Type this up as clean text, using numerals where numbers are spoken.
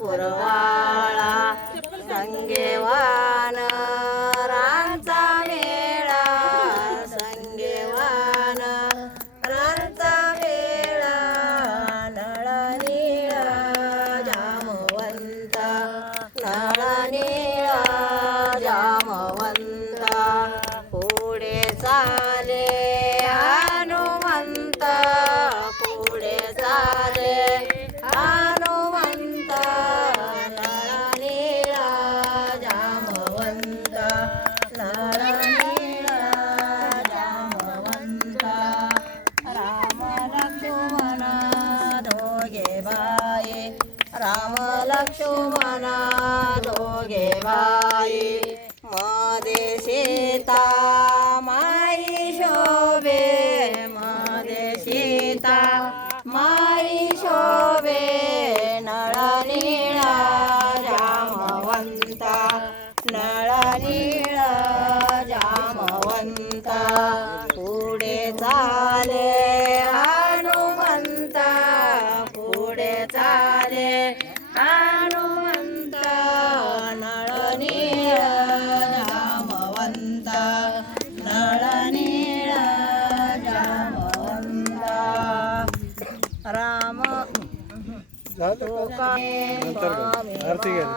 पुरवाळा संगेवान रांचा मेळा संगेवान रांचा मेळा नळनीळा जामवंत नळनीळा जामवंत पुढे चाले हनुमंत पुढे चाले हनुमंत नळनीळा जामवंत नळनीळा जामवंत राम लक्ष्मण दोघे बाई राम लक्ष्मण दोघे बाई मध्ये सीता माई शोभे मध्ये सीता माई शोभे नळनीळा जामवंता नळनीळा जामवंता पुढे चाले हनुमंता पुढे चाले हनुमंत नळनीळा जामवंता नळनीळा जामवंता राम झालं का? नंतर का? आरती घ्या.